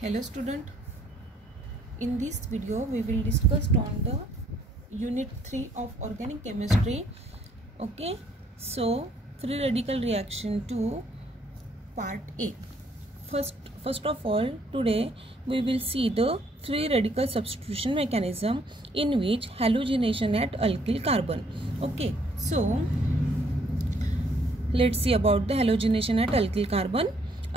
Hello student, in this video we will discuss on the unit 3 of organic chemistry. Okay, so free radical reaction 2 part A. First of all, today we will see the free radical substitution mechanism in which halogenation at alkyl carbon. Okay, so let's see about the halogenation at alkyl carbon.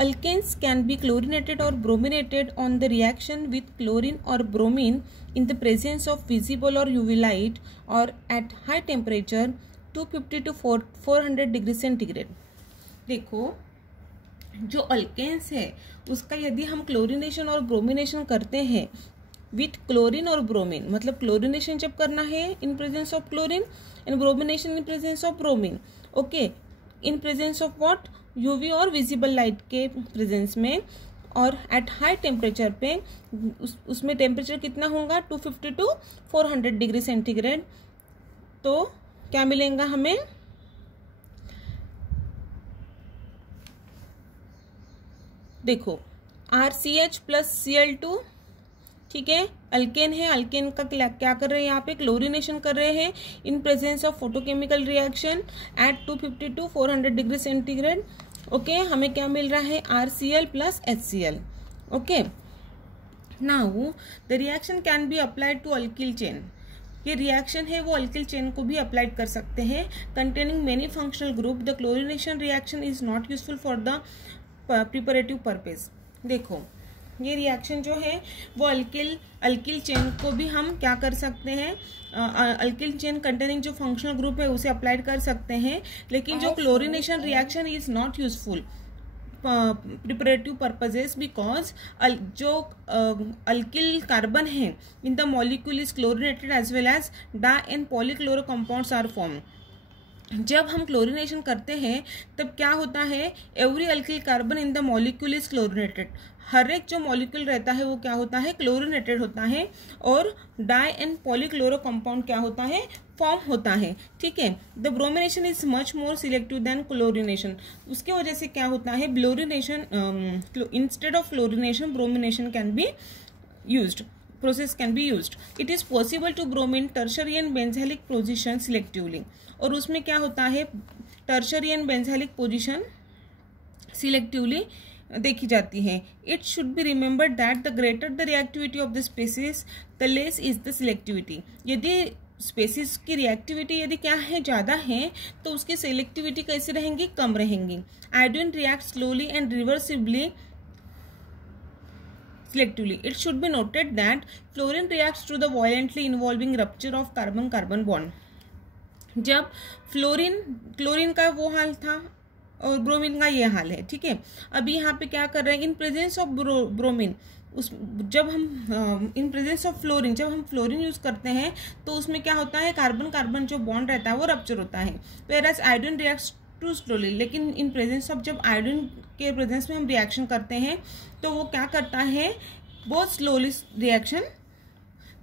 Alkanes can be chlorinated or brominated on the reaction with chlorine or bromine in the presence of visible or UV light or at high temperature 250 to 400 degree centigrade. देखो, जो alkanes है उसका यदि हम chlorination और bromination करते हैं with chlorine और ब्रोमीन, मतलब क्लोरिनेशन जब करना है इन presence of chlorine and bromination in presence of bromine. Okay, in presence of what, UV और विजिबल लाइट के प्रेजेंस में, और एट हाई टेम्परेचर पे उसमें टेम्परेचर कितना होगा 250 टू 400 डिग्री सेंटीग्रेड. तो क्या मिलेगा हमें, देखो RCH प्लस Cl2. ठीक है, अल्केन है, अल्केन का क्या कर रहे हैं, यहाँ पे क्लोरिनेशन कर रहे हैं in presence of photochemical reaction at 250 to 400 degree centigrade. Okay, हमें क्या मिल रहा है RCl plus HCl. Okay, now the reaction can be applied to alkyl chain. ये रिएक्शन है वो अल्किल चेन को भी अप्लाइड कर सकते हैं containing many functional group. The chlorination reaction is not useful for the preparative purpose. देखो, ये रिएक्शन जो है वो अल्किल चेन को भी हम क्या कर सकते हैं, अल्किल चेन कंटेनिंग जो फंक्शनल ग्रुप है उसे अप्लाइड कर सकते हैं, लेकिन जो chlorination reaction is not useful preparative purposes because जो अल्किल कार्बन है in the molecule is chlorinated as well as di and polychloro compounds are form. जब हम क्लोरिनेशन करते हैं तब क्या होता है, every alkyl carbon in the molecule is chlorinated. हर एक जो मॉलिक्यूल रहता है वो क्या होता है, क्लोरिनेटेड होता है, और डाई एंड पॉलीक्लोरो कंपाउंड क्या होता है, फॉर्म होता है. ठीक है, the bromination is much more selective than chlorination. उसके वजह से क्या होता है, bromination instead of chlorination bromination can be used, process can be used. It is possible to bromine tertiary and benzylic position selectively. और उसमें क्या होता है, tertiary and benzylic position selectively देखी जाती है. It should be remembered that the greater the reactivity of the species, the less is the selectivity. यदि species की रिएक्टिविटी यदि क्या है, ज़्यादा है, तो उसकी सेलेक्टिविटी कैसे रहेंगी, कम रहेंगी. Iodine reacts slowly and reversibly selectively. It should be noted that fluorine reacts to the violently involving rupture of carbon-carbon bond. जब क्लोरीन का वो हाल था और ब्रोमीन का ये हाल है. ठीक है, अभी यहाँ पे क्या कर रहे हैं, इन प्रेजेंस ऑफ ब्रोमीन, जब हम इन प्रेजेंस ऑफ फ्लोरीन, जब हम फ्लोरीन यूज करते हैं तो उसमें क्या होता है, कार्बन कार्बन जो बॉन्ड रहता है वो रप्चर होता है. whereas iodine reacts too slowly. लेकिन इन प्रेजेंस ऑफ, जब आयोडीन के प्रेजेंस में हम रिएक्शन करते हैं तो वो क्या करता है, बहुत स्लोली रिएक्शन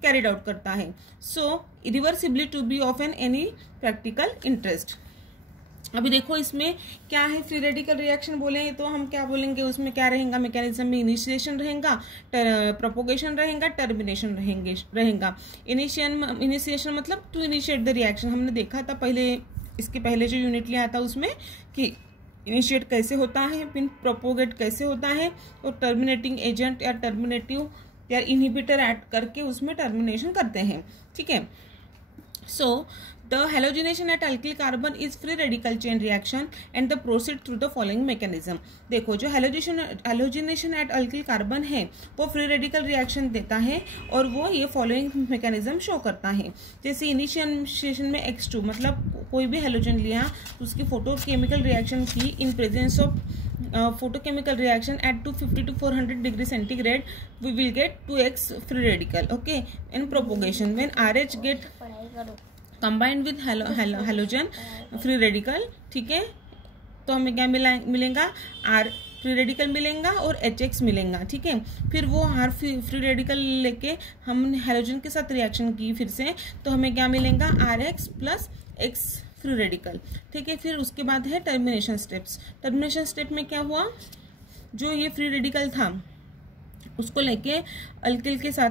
कैरिड आउट करता है. So reversibly to be of any practical interest. अभी देखो इसमें क्या है, फ्री रेडिकल रिएक्शन बोले तो हम क्या बोलेंगे, उसमें क्या रहेगा, मैकेनिज्म में इनिशिएशन रहेगा, प्रोपोगेशन रहेगा, टर्मिनेशन रहेगा. इनिशिएशन मतलब टू इनिशिएट द रिएक्शन. हमने देखा था पहले, इसके पहले जो यूनिट लिया था उसमें कि इनिशिएट कैसे होता है, फिर प्रोपोगेट कैसे होता है, और टर्मिनेटिंग एजेंट या टर्मिनेटिव या इनहिबिटर ऐड करके उसमें टर्मिनेशन करते हैं. ठीक है, सो the halogenation at alkyl carbon is free radical chain reaction and the proceed through the following mechanism. देखो, जो halogenation at alkyl carbon है वो free radical reaction देता है और वो ये following mechanism शो करता है. जैसे इनिशिएशन में X2, मतलब कोई भी हेलोजन लिया, उसकी फोटोकेमिकल रिएक्शन की इन presence of photochemical reaction at 250 to 400 degree centigrade, we will get 2x free radical. Okay, in propagation when RH get combined with halogen free radical. ठीक है, तो हमें क्या मिलेगा, R फ्री रेडिकल मिलेगा और HX मिलेगा. ठीक है, फिर वो R फ्री रेडिकल लेके हम हेलोजन के साथ रिएक्शन की फिर से, तो हमें क्या मिलेगा, RH plus X free radical. ठीक है, फिर उसके बाद है टर्मिनेशन स्टेप्स. टर्मिनेशन स्टेप में क्या हुआ, जो ये फ्री रेडिकल था उसको लेके अल्किल के साथ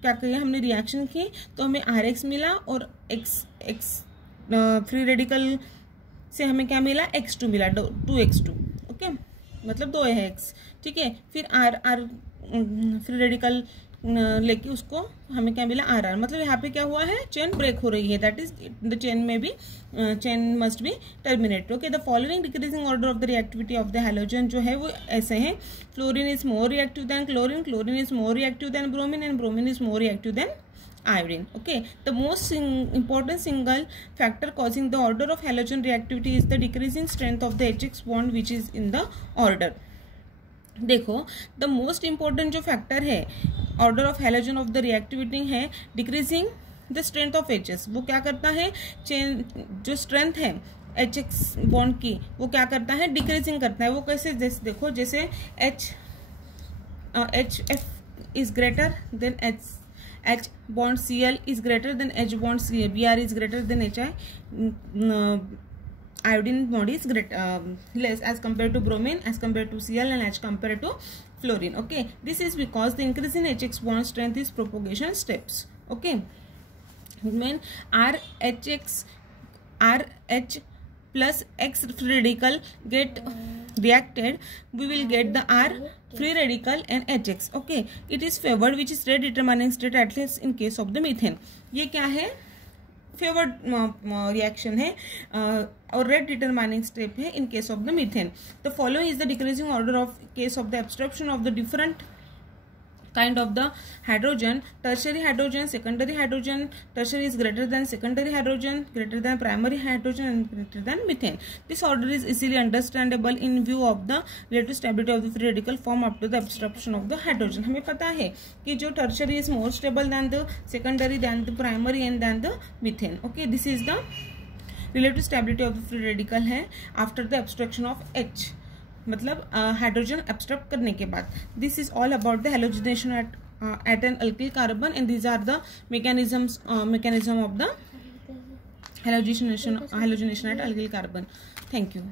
क्या किया हमने, रिएक्शन की, तो हमें RH मिला और X फ्री रेडिकल से हमें क्या मिला, X2 मिला, 2X2, ओके, मतलब 2 है X, ठीक है। फिर R फ्री रेडिकल लेके उसको हमें क्या मिला, RR, मतलब यहाँ पे क्या हुआ है, चेन ब्रेक हो रही है, दैट इज द चेन में भी chain must be terminated, okay. The following decreasing order of the reactivity of the halogen जो है वो ऐसे हैं, fluorine is more reactive than chlorine, chlorine is more reactive than bromine and bromine is more reactive than iodine, okay. The most important single factor causing the order of halogen reactivity is the decreasing strength of the HX bond which is in the order. देखो, the most important जो factor है order of halogen of the reactivity है decreasing the strength of HS. वो क्या करता है, chain जो strength है HX बॉन्ड की वो क्या करता है, डिक्रीजिंग करता है। वो कैसे, जैसे देखो, जैसे HF is greater than H bond Cl is greater than H bond Cl, Br is greater than HI, iodine bond is less as compared to bromine, as compared to Cl, and as compared to fluorine, okay. This is because the increase in HX bond strength is propagation steps, okay. When RH plus X free radical get reacted, we will get the R free radical and HX, okay. It is favored which is rate determining state at least in case of the methane. ये क्या है, favoured reaction है और rate determining step है in case of the methane. The following is the decreasing order of case of the abstraction of the different kind of the hydrogen, tertiary hydrogen, secondary hydrogen, tertiary is greater than secondary hydrogen, greater than primary hydrogen and greater than methane. This order is easily understandable in view of the relative stability of the free radical form up to the absorption of the hydrogen. हमें पता है कि जो tertiary is more stable than the secondary, than the primary and than the methane, okay. This is the relative stability of the free radical है after the abstraction of H, मतलब hydrogen abstract करने के बाद। This is all about the halogenation at an alkyl carbon and these are the mechanism of the halogenation at alkyl carbon. Thank you.